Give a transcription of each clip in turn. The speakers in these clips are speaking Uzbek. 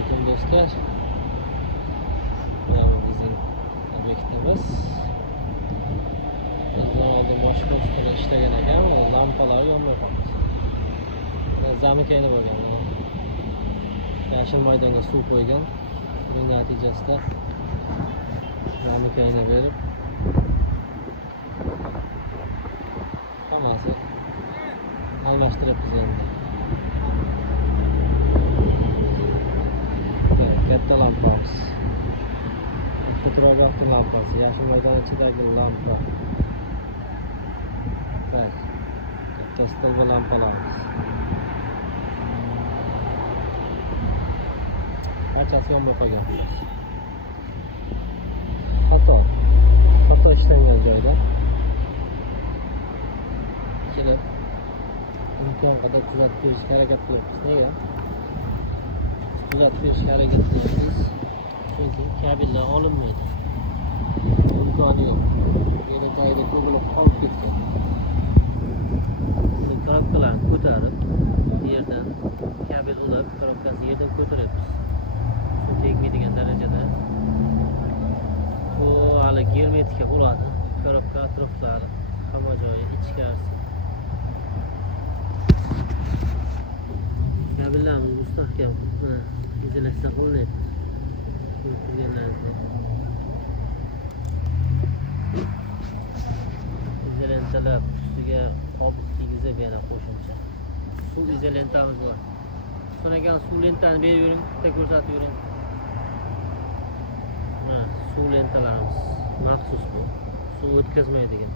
Assalomualaikum do'stlar. Mana bizning obyektimiz. Bundan oldin boshqa ustida ishlagan ekan, lampalar yonmay qoldi. Zamikayni bo'lgan. Yashil maydonga suv qo'ygan. Buning natijasida zamikayni berib hammasi almashtiribmiz endi. Katta lampamiz. Fotografiya lampasi, yashil maydon ichidagi lampa. Tak. Katta stolba lampalarimiz. Barchasi yonib qolgan. Xato ishlangan joyda. Kelib imkon qadar tuzatib berishga harakat qilyapmiz. Nega? Tuzatib berishga harakat qilyapmiz. Chunki kabellar olinmaydi. Imkoni yo'q. Yana tayyorga to'g'rilib qolib ketgan. Korobkalarni ko'tarib, yerdan kabel ulab, korobkasini yerdan ko'taryapmiz. Suv tegmaydigan darajada. Bu hali germetika bo'ladi. Korobka atroflari, hamma joyi, ichkarisi. Kabellarimiz mustahkam. Mana izolasiya qilinadi. Izolantalar ustiga qobiq tegizib yana qo'shimcha suv izolantamiz bor. So'nagan suv lentani berib yuring, bitta ko'rsatib yuring. Mana suv lentalarimiz maxsus bu. Suv o'tkazmaydigan.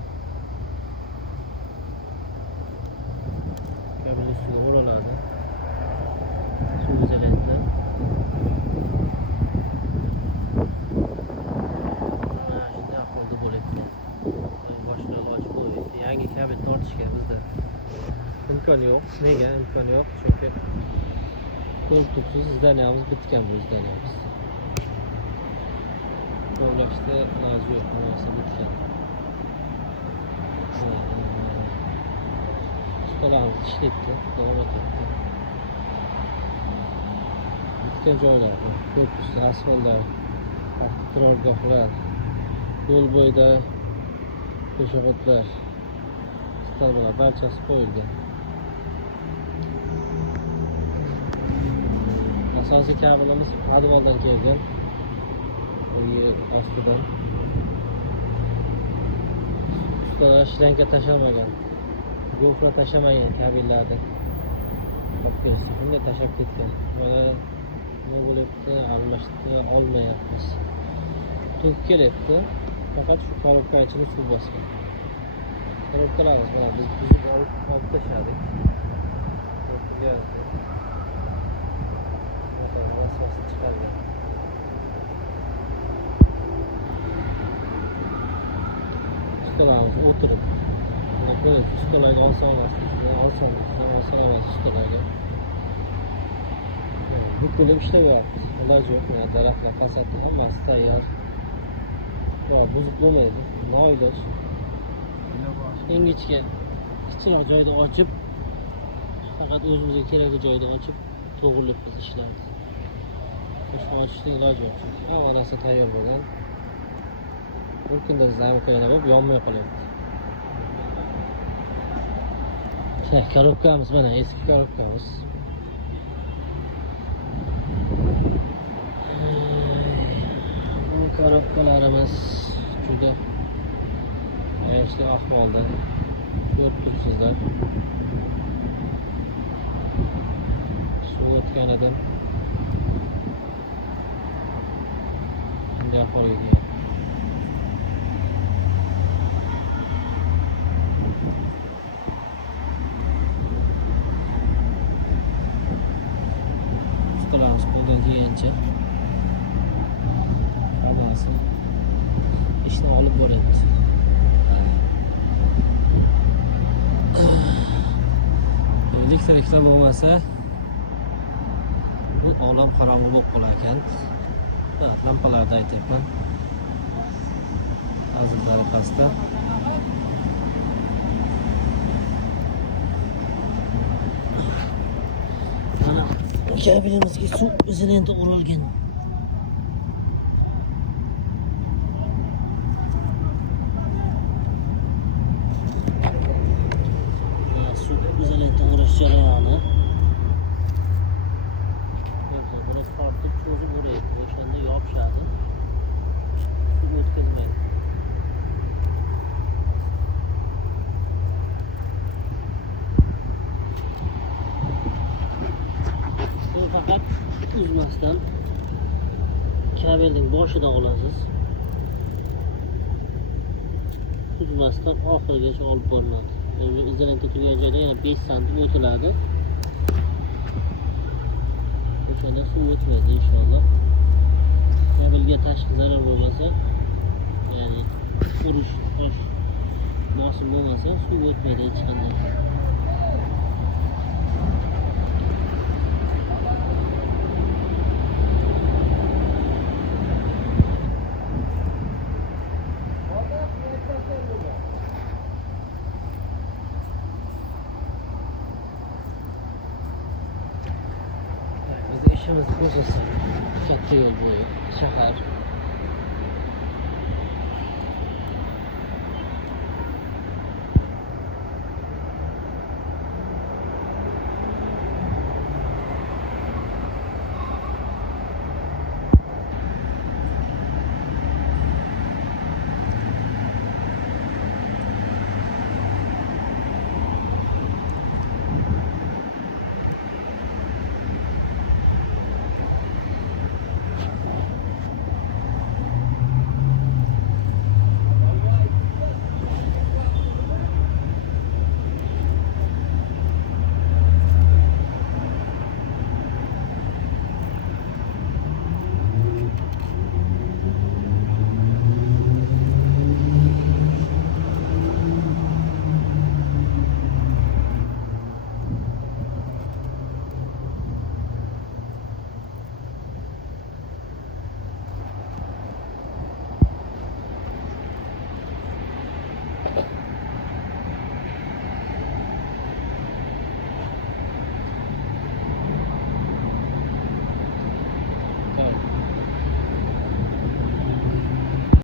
Kabel ustiga o'raladi. Suv izolanta. Kabel tortishga bizda imkon yo'q. Nega imkon yo'q? Chunki ko'rtuksiz zdaniyamiz bitgan bu zdaniyamiz. Qo'llashda iloji yo'q, hammasi bitgan. Ustalarimiz ishlayapti, davom etyapti. Bitgan joylar, korpus, asfaltlar, turargohlar, yo'l bo'yida peshoqotlar, stolbalar barchasi qo'yilgan. Asosiy kabelimiz podvaldan kelgan. Bu yer ostidan. Ustalar shlanka tashlamagan. Gofra tashlamagan kabellarni. Bakıyoruz. Bunga tashlab ketgan. Mana nima bo'lyapti? Almashtira olmayapmiz. To'p kelyapti. Faqat shu korobka ichini suv bosgan. Korobkalarimiz mana biz buzib olib tashladik. Vasvasi chiqargan. Ustalarimiz o'tirib, ustalarga olsan ustalarga bukilib ishlayapti. Iloji yo'q, mana daraxtlar, fasadi hammasi tayyor. Buzib bo'lmaydi. Noiloj. Ingichka kichikroq joyda ochib, faqat o'zimizga kerakli joyda ochib, to'g'rilib biz ishlaymiz. Boshqa ochishning iloji yo'q. Hamma narsa tayyor bo'lgan. Bir kunda zamikayni bo'lib yonmay qolyapti. Korobkamiz mana eski korobkamiz. Bu korobkalarimiz juda yaxshi ahvolda. Ko'rib turibsizlar. Suv o'tganidan bunday ahvolga kelgan. Ustalarimiz qo'ldan kelgancha hammasi ishni olib boryapti. Elektriklar bo'lmasa bu olam qorong'u bo'lib qolar ekan. Lampalarda aytyapman. Hozir tariqasida Kabelimizga suv izolentka o'ralgan. Suv izolentka o'rash jarayoni. Buni tortib cho'zib o'raydi. O'shanda yopishadi. Suv o'tkazmaydi. Bu faqat uzmasdan kabelning boshida olasiz. Uzmasdan oxirigacha olib boriladi. Endi izolentka turgan joyda yana 5 sm o'tiladi. O'shanda suv o'tmaydi inshaalloh. Kabelga tashqi zarar bo'lmasa, ya'ni urush bosim bo'lmasa suv o'tmaydi hech qanday. Biz ishimizni ko'rsasak, katta yo'l bo'yi, shahar